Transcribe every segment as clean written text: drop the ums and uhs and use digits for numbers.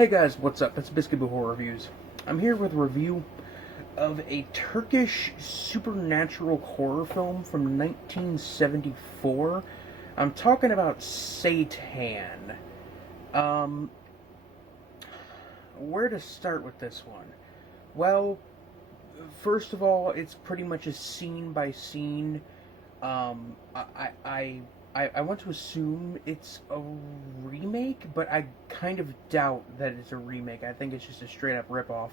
Hey guys, what's up? It's Biscuit Boo Horror Reviews. I'm here with a review of a Turkish supernatural horror film from 1974. I'm talking about Şeytan. Um, where to start with this one? Well, first of all, it's pretty much a scene by scene. Um, I, I, I want to assume it's a remake, but I kind of doubt that it's a remake. I think it's just a straight up ripoff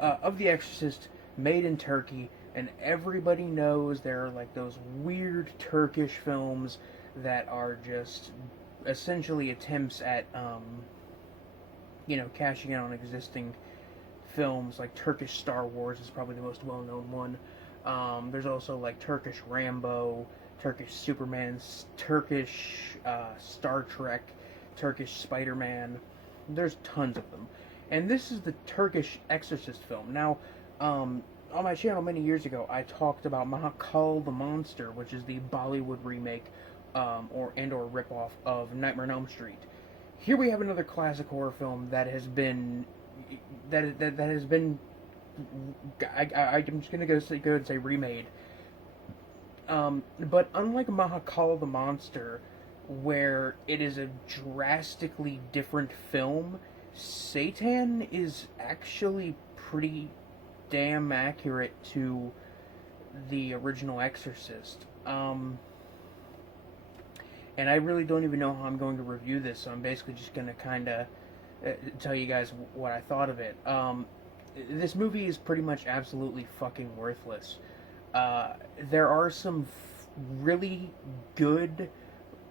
of The Exorcist, made in Turkey, and everybody knows there are like those weird Turkish films that are just essentially attempts at cashing in on existing films. Like Turkish Star Wars is probably the most well known one. There's also like Turkish Rambo, Turkish Superman, Turkish Star Trek, Turkish Spider Man. There's tons of them. And this is the Turkish Exorcist film. Now, on my channel many years ago, I talked about Mahakal the Monster, which is the Bollywood remake or ripoff of Nightmare on Elm Street. Here we have another classic horror film that has been that has been I'm just gonna go and say remade. But unlike Mahakal the Monster, where it is a drastically different film, Satan is actually pretty damn accurate to the original Exorcist. And I really don't even know how I'm going to review this, so I'm basically just gonna kind of tell you guys what I thought of it. This movie is pretty much absolutely fucking worthless. There are some really good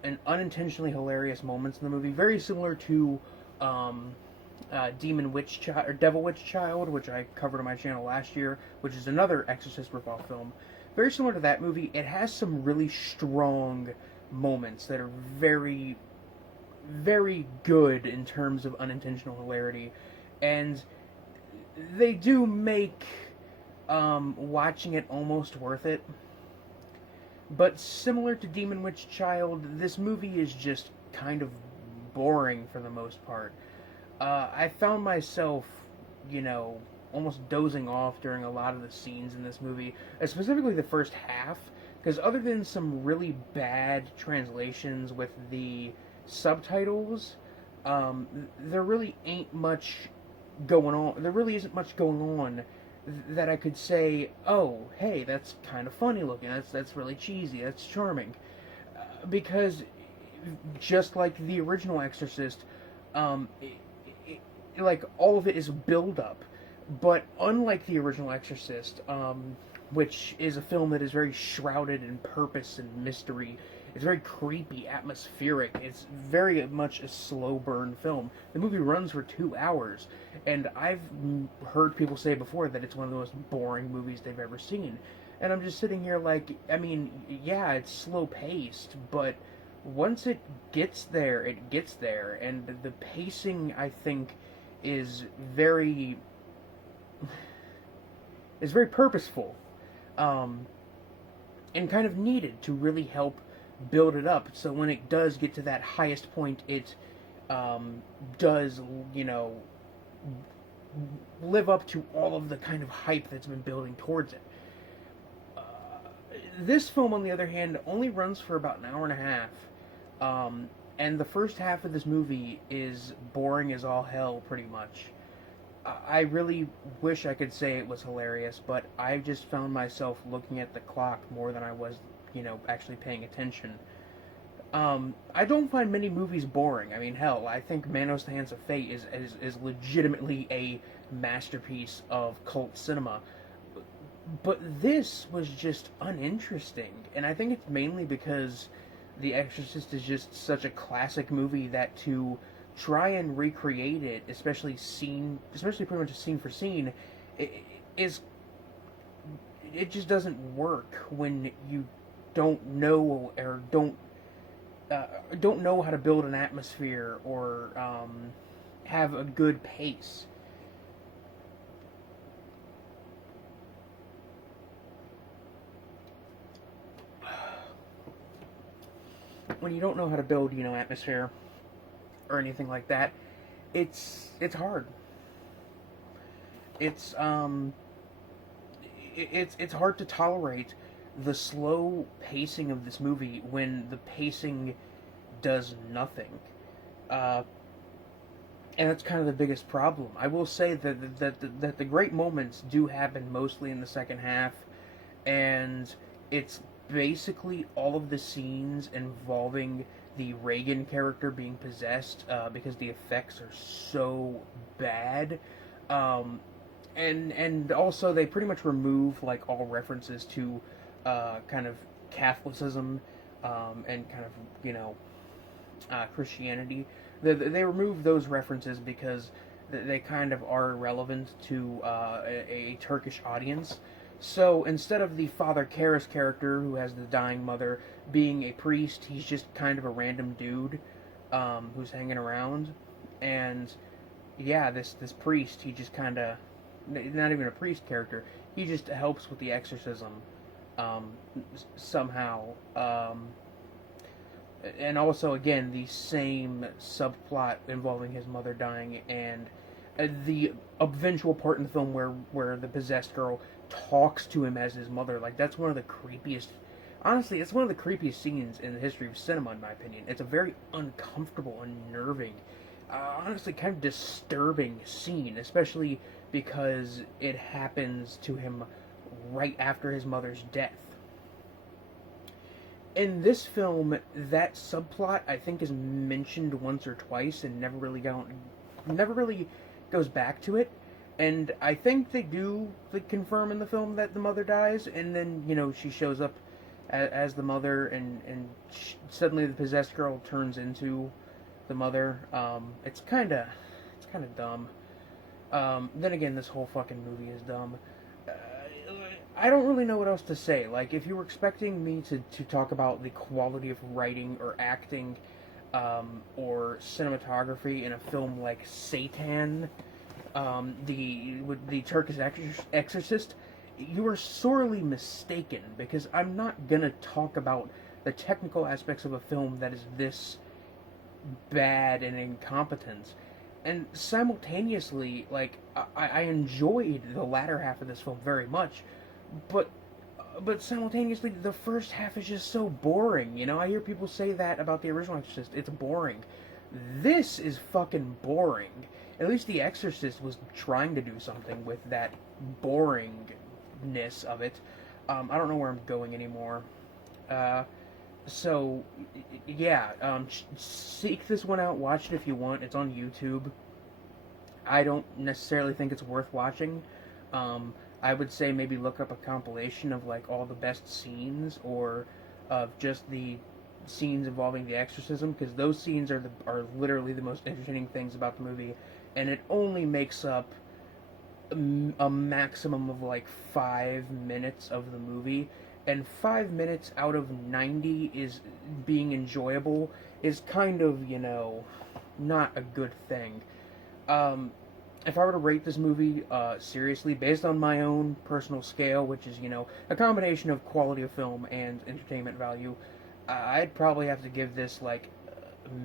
and unintentionally hilarious moments in the movie, very similar to Demon Witch Child or Devil Witch Child, which I covered on my channel last year, which is another Exorcist ripoff film. Very similar to that movie. It has some really strong moments that are very, very good in terms of unintentional hilarity, and they do make watching it almost worth it. But similar to Demon Witch Child, this movie is just kind of boring for the most part. I found myself, almost dozing off during a lot of the scenes in this movie, specifically the first half, because other than some really bad translations with the subtitles, there really ain't much going on. There really isn't much going on that I could say, oh, hey, that's kind of funny looking. That's really cheesy. That's charming, because just like the original Exorcist, like all of it is build up. But unlike the original Exorcist, which is a film that is very shrouded in purpose and mystery, it's very creepy, atmospheric. It's very much a slow burn film. The movie runs for 2 hours, and I've heard people say before that it's one of the most boring movies they've ever seen. And I'm just sitting here like, I mean, yeah, it's slow paced, but once it gets there, it gets there. And the pacing, I think, is very purposeful, and kind of needed to really help build it up. So when it does get to that highest point, it does, live up to all of the kind of hype that's been building towards it. This film, on the other hand, only runs for about an hour and a half. And the first half of this movie is boring as all hell, pretty much. I really wish I could say it was hilarious, but I just found myself looking at the clock more than I was, actually paying attention. I don't find many movies boring. I mean, hell, I think Manos the Hands of Fate is legitimately a masterpiece of cult cinema. But this was just uninteresting, and I think it's mainly because The Exorcist is just such a classic movie that to try and recreate it, especially pretty much scene for scene, it just doesn't work when you don't know or don't know how to build an atmosphere or have a good pace. When you don't know how to build, atmosphere or anything like that, it's hard. It's it's hard to tolerate the slow pacing of this movie when the pacing does nothing. Uh, and that's kind of the biggest problem. I will say that the great moments do happen mostly in the second half, and it's basically all of the scenes involving the Reagan character being possessed because the effects are so bad. Um, and also they pretty much remove like all references to kind of Catholicism and kind of Christianity. They remove those references because they kind of are irrelevant to a Turkish audience. So instead of the Father Karras character who has the dying mother being a priest, he's just kind of a random dude who's hanging around. And yeah, this priest, he just kind of not even a priest character. He just helps with the exorcism um, somehow. And also, again, the same subplot involving his mother dying and the eventual part in the film where the possessed girl talks to him as his mother. Like, that's one of the creepiest. Honestly, it's one of the creepiest scenes in the history of cinema, in my opinion. It's a very uncomfortable, unnerving, honestly, kind of disturbing scene, especially because it happens to him right after his mother's death. In this film, that subplot I think is mentioned once or twice and never really goes back to it. And I think they do like, confirm in the film that the mother dies, and then she shows up as the mother, and suddenly the possessed girl turns into the mother. It's kind of dumb. Then again, this whole fucking movie is dumb. Uh, I don't really know what else to say. Like, if you were expecting me to talk about the quality of writing or acting or cinematography in a film like Satan, the Turkish Exorcist, you are sorely mistaken because I'm not gonna talk about the technical aspects of a film that is this bad and incompetent. And simultaneously, like I enjoyed the latter half of this film very much, but simultaneously the first half is just so boring. I hear people say that about the original Exorcist. It's boring. This is fucking boring. At least The Exorcist was trying to do something with that boringness of it. I don't know where I'm going anymore. Uh, so, yeah, seek this one out. Watch it if you want. It's on YouTube. I don't necessarily think it's worth watching. I would say maybe look up a compilation of like all the best scenes or of just the scenes involving the exorcism, because those scenes are literally the most entertaining things about the movie, and it only makes up a maximum of like 5 minutes of the movie, and 5 minutes out of 90 is being enjoyable is kind of not a good thing. Um, if I were to rate this movie seriously, based on my own personal scale, which is a combination of quality of film and entertainment value, I'd probably have to give this like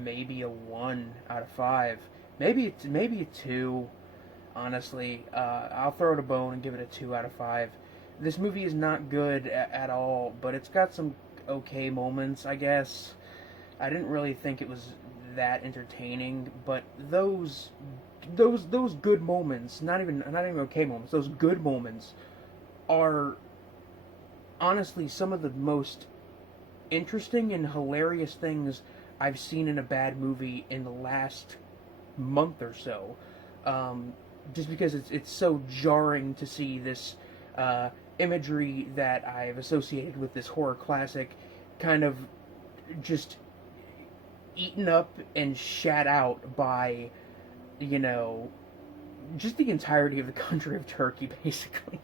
maybe a 1 out of 5, maybe a 2. Honestly, I'll throw it a bone and give it a 2 out of 5. This movie is not good at all, but it's got some okay moments, I guess. I didn't really think it was that entertaining, but those good moments, not even okay moments, those good moments are honestly some of the most interesting and hilarious things I've seen in a bad movie in the last month or so. Just because it's so jarring to see this imagery that I've associated with this horror classic kind of just eaten up and shat out by, just the entirety of the country of Turkey, basically.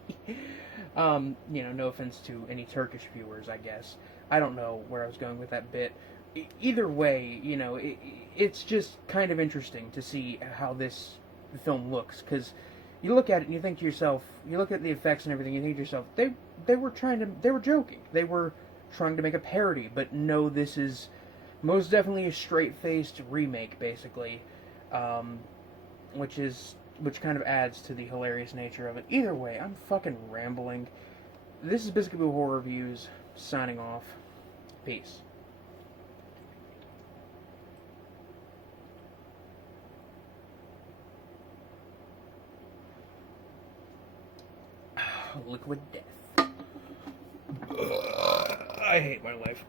No offense to any Turkish viewers, I guess. I don't know where I was going with that bit. Either way, it's just kind of interesting to see how this film looks, because you look at it and you think to yourself, you look at the effects and everything, you think to yourself, they were joking, they were trying to make a parody, but no, this is most definitely a straight-faced remake, basically. which kind of adds to the hilarious nature of it. Either way, I'm fucking rambling. This is Biscuit Boo Horror Reviews, signing off. Peace. Liquid death. I hate my life.